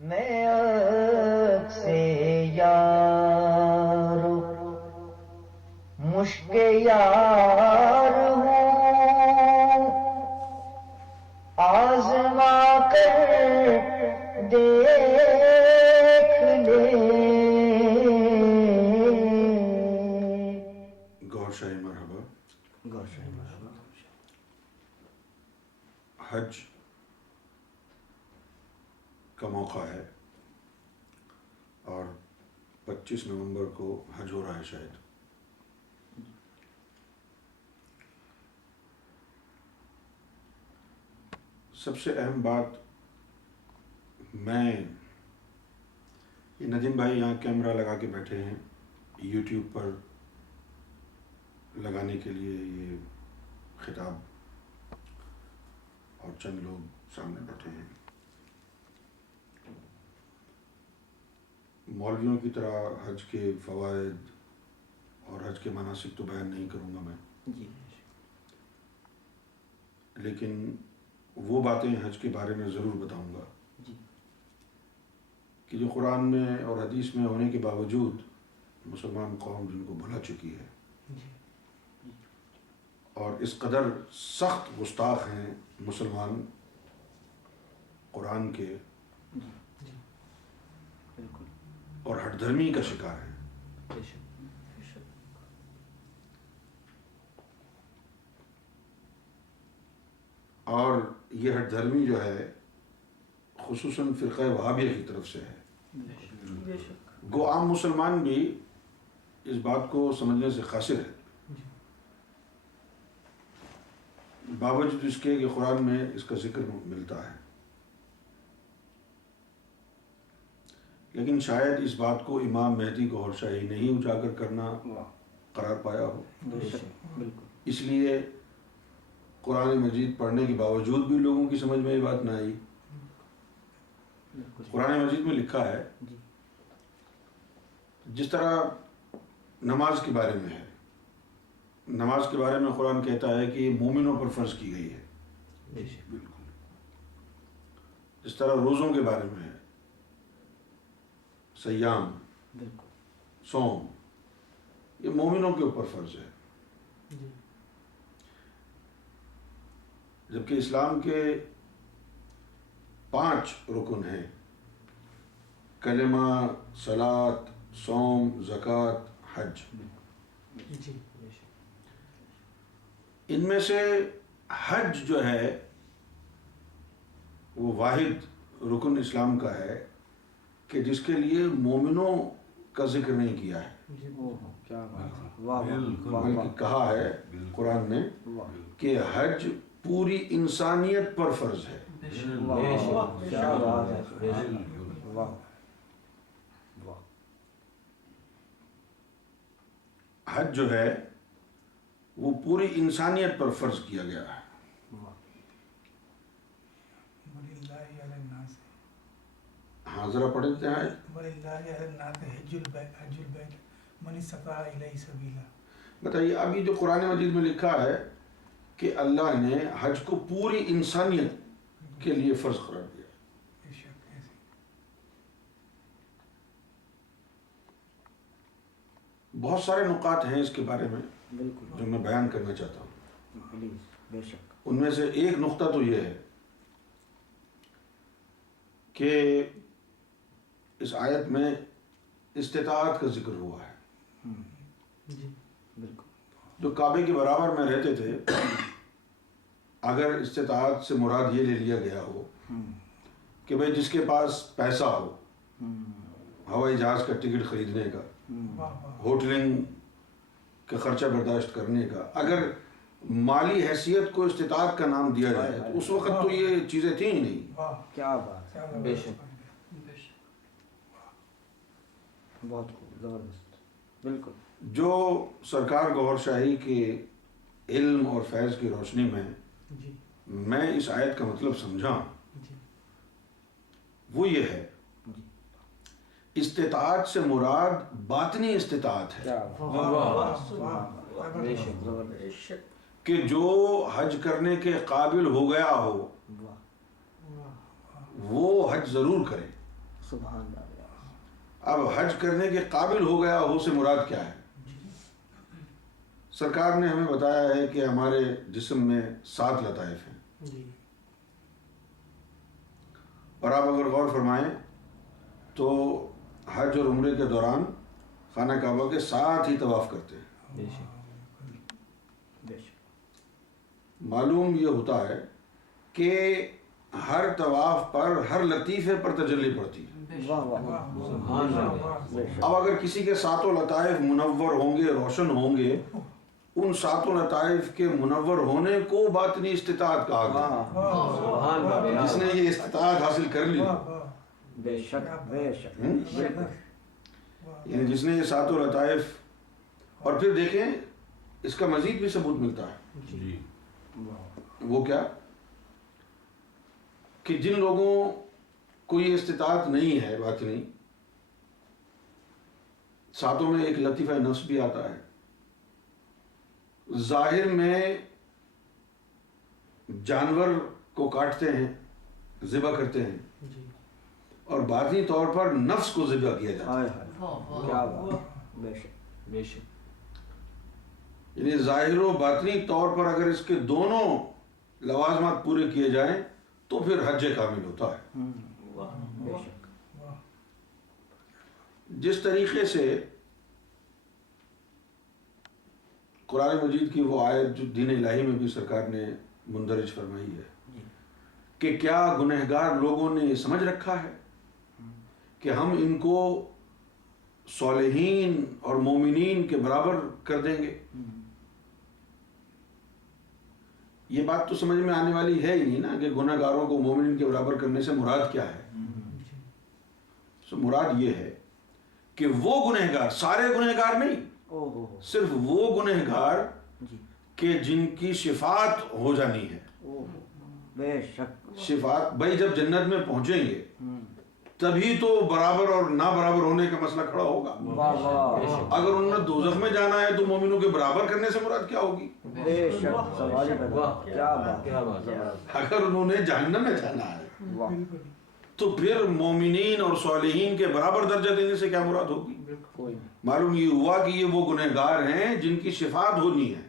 میں سے یار مشک یار ہوں، آزما کر دیکھ لے۔ گور شاہی مرحبا۔ گور شاہی مرحبا۔ حج کا موقع ہے اور 25 نومبر کو حج ہو رہا ہے شاید۔ سب سے اہم بات، یہ ندیم بھائی یہاں کیمرہ لگا کے بیٹھے ہیں، یوٹیوب پر لگانے کے لیے یہ خطاب، اور چند لوگ سامنے بیٹھے ہیں۔ مولویوں کی طرح حج کے فوائد اور حج کے مناسک تو بیان نہیں کروں گا میں، لیکن وہ باتیں حج کے بارے میں ضرور بتاؤں گا کہ جو قرآن میں اور حدیث میں ہونے کے باوجود مسلمان قوم جن کو بھلا چکی ہے اور اس قدر سخت گستاخ ہیں مسلمان قرآن کے اور ہٹ دھرمی کا شکار ہیں۔ اور یہ ہٹ دھرمی جو ہے خصوصاً فرقہ وہابیہ کی طرف سے ہے۔ گو عام مسلمان بھی اس بات کو سمجھنے سے قاصر ہے، باوجود اس کے کہ قرآن میں اس کا ذکر ملتا ہے، لیکن شاید اس بات کو امام مہدی گوھر شاہی نے ہی اجاگر کرنا قرار پایا ہو، اس لیے قرآن مجید پڑھنے کے باوجود بھی لوگوں کی سمجھ میں یہ بات نہ آئی۔ قرآن مجید میں لکھا ہے، جس طرح نماز کے بارے میں ہے، نماز کے بارے میں قرآن کہتا ہے کہ یہ مومنوں پر فرض کی گئی ہے، بالکل جس طرح روزوں کے بارے میں ہے، سیام صوم یہ مومنوں کے اوپر فرض ہے، جبکہ اسلام کے 5 رکن ہیں، کلمہ، صلاۃ، صوم، زکوٰۃ، حج۔ ان میں سے حج جو ہے وہ واحد رکن اسلام کا ہے کہ جس کے لیے مومنوں کا ذکر نہیں کیا ہے، بلکہ کہا ہے قرآن نے کہ حج پوری انسانیت پر فرض ہے۔ حج جو ہے وہ پوری انسانیت پر فرض کیا گیا ہے۔ ہاں ذرا پڑھ دیتے ہیں۔ بتائیے، ابھی جو قرآن مجید میں لکھا ہے کہ اللہ نے حج کو پوری انسانیت کے لیے فرض قرار دیا، بہت سارے نکات ہیں اس کے بارے میں جو میں بیان کرنا چاہتا ہوں۔ ان میں سے ایک نقطہ تو یہ ہے کہ اس آیت میں استطاعت کا ذکر ہوا ہے۔ جو کعبے کے برابر میں رہتے تھے، اگر استطاعت سے مراد یہ لے لیا گیا ہو کہ بھئی جس کے پاس پیسہ ہو ہوائی جہاز کا ٹکٹ خریدنے کا، ہوٹلنگ کا خرچہ برداشت کرنے کا، اگر مالی حیثیت کو استطاعت کا نام دیا جائے تو اس وقت تو یہ چیزیں تھیں ہی نہیں۔ کیا بات ہے، بے شک، بہت خوب، زبردست، بالکل۔ جو سرکار گوھر شاہی کے علم اور فیض کی روشنی میں میں اس آیت کا مطلب سمجھا وہ یہ ہے، استطاعت سے مراد باطنی استطاعت ہے، کہ جو حج کرنے کے قابل ہو گیا ہو وہ حج ضرور کرے، سبحان اللہ. اب حج کرنے کے قابل ہو گیا ہو سے مراد کیا ہے؟ سرکار نے ہمیں بتایا ہے کہ ہمارے جسم میں 7 لطائف ہیں، اور آپ اگر غور فرمائیں تو حج اور عمرے کے دوران خانہ کعبہ کے 7 ہی طواف کرتے ہیں. بے شک بے شک. معلوم یہ ہوتا ہے کہ ہر طواف پر ہر لطیفے پر تجلی پڑتی ہے. واہ واہ واہ. سبحان اللہ. بے شک. اب اگر کسی کے 7 لطائف منور ہوں گے، روشن ہوں گے، ان 7 لطائف کے منور ہونے کو باطنی استطاعت کہا گیا. سبحان اللہ. جس نے یہ استطاعت حاصل کر لی، بے شک بے شک. بالکل. یعنی جس نے یہ 7 لطائف، اور پھر دیکھیں اس کا مزید بھی ثبوت ملتا ہے. جی وہ کیا کہ جن لوگوں کو یہ استطاعت نہیں ہے باطنی، 7 میں ایک لطیفہ نفس بھی آتا ہے. ظاہر میں جانور کو کاٹتے ہیں، ذبح کرتے ہیں، اور باطنی طور پر نفس کو ذبح کیا جاتا ہے. ہائے ہائے. کیا بات. بے شک بے شک. یعنی ظاہر و باطنی طور پر اگر اس کے دونوں لوازمات پورے کیے جائیں تو پھر حج کامل ہوتا ہے. بے شک. جس طریقے سے قرآن مجید کی وہ آیت جو دین الہی میں بھی سرکار نے مندرج فرمائی ہے کہ کیا گنہگار لوگوں نے یہ سمجھ رکھا ہے کہ ہم ان کو صالحین اور مومنین کے برابر کر دیں گے. یہ بات تو سمجھ میں آنے والی ہے ہی نہیں نا کہ گنہگاروں کو مومنین کے برابر کرنے سے مراد کیا ہے. مراد یہ ہے کہ وہ گنہگار، سارے گنہگار نہیں، صرف وہ گنہگار کہ جن کی شفاعت ہو جانی ہے. بے شک. شفاعت بھائی جب جنت میں پہنچیں گے تبھی تو برابر اور نا برابر ہونے کا مسئلہ کھڑا ہوگا. اگر انہوں نے دوزخ میں جانا ہے تو مومنوں کے برابر کرنے سے مراد کیا ہوگی؟ بے شک. سوال کیا بات. کیا بات. اگر انہوں نے جہنم میں جانا ہے تو پھر مومنین اور صالحین کے برابر درجہ دینے سے کیا مراد ہوگی؟ معلوم یہ ہوا کہ یہ وہ گنہگار ہیں جن کی شفاعت ہونی ہے.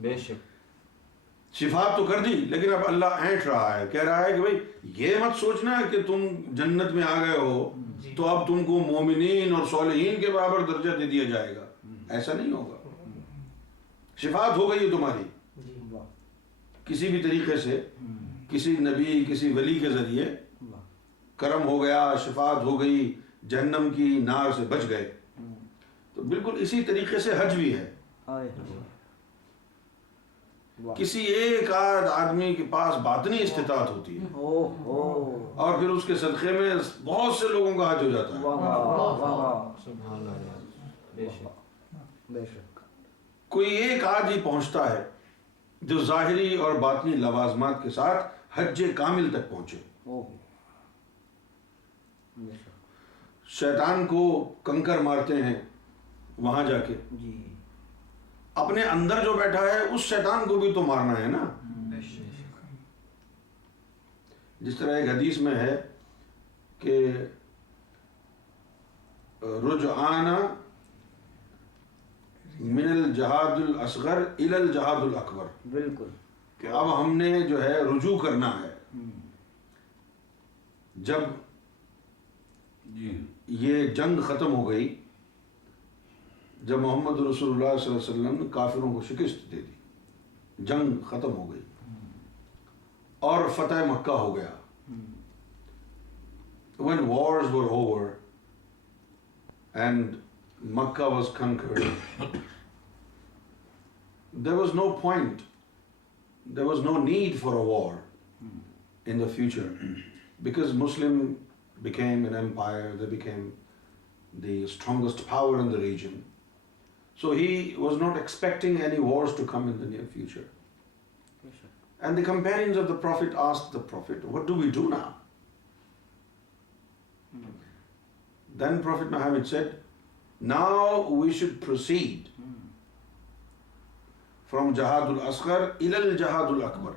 بے شک. شفاعت تو کر دی، لیکن اب اللہ اینٹ رہا ہے، کہہ رہا ہے کہ بھئی یہ مت سوچنا کہ تم جنت میں آ گئے ہو تو اب تم کو مومنین اور صالحین کے برابر درجہ دے دیا جائے گا. ایسا نہیں ہوگا. شفاعت ہو گئی ہے تمہاری کسی بھی طریقے سے، کسی نبی کسی ولی کے ذریعے کرم ہو گیا، شفاعت ہو گئی، جہنم کی نار سے بچ گئے. تو بالکل اسی طریقے سے حج بھی ہے. کسی ایک آدھ آدمی کے پاس باطنی استطاعت ہوتی ہے اور پھر اس کے صدقے میں بہت سے لوگوں کا حج ہو جاتا ہے. کوئی ایک آدھ ہی پہنچتا ہے جو ظاہری اور باطنی لوازمات کے ساتھ حج کامل تک پہنچے. شیطان کو کنکر مارتے ہیں وہاں جا کے، اپنے اندر جو بیٹھا ہے اس شیطان کو بھی تو مارنا ہے نا. جس طرح ایک حدیث میں ہے کہ رجعانا من الجہاد الاصغر الى الجہاد الاکبر. بالکل. کہ اب ہم نے جو ہے رجوع کرنا ہے. جب یہ جنگ ختم ہو گئی، جب محمد رسول اللہ صلی اللہ علیہ وسلم نے کافروں کو شکست دے دی، جنگ ختم ہو گئی اور فتح مکہ ہو گیا. When wars were over and Makkah was conquered, there was no point, there was no need for a war in the future because Muslim became an empire, they became the strongest power in the region. So he was not expecting any wars to come in the near future. And the companions of the Prophet asked the Prophet, what do we do now? Then Prophet Muhammad said, now we should proceed from Jihadul Asghar ila al Jihadul Akbar.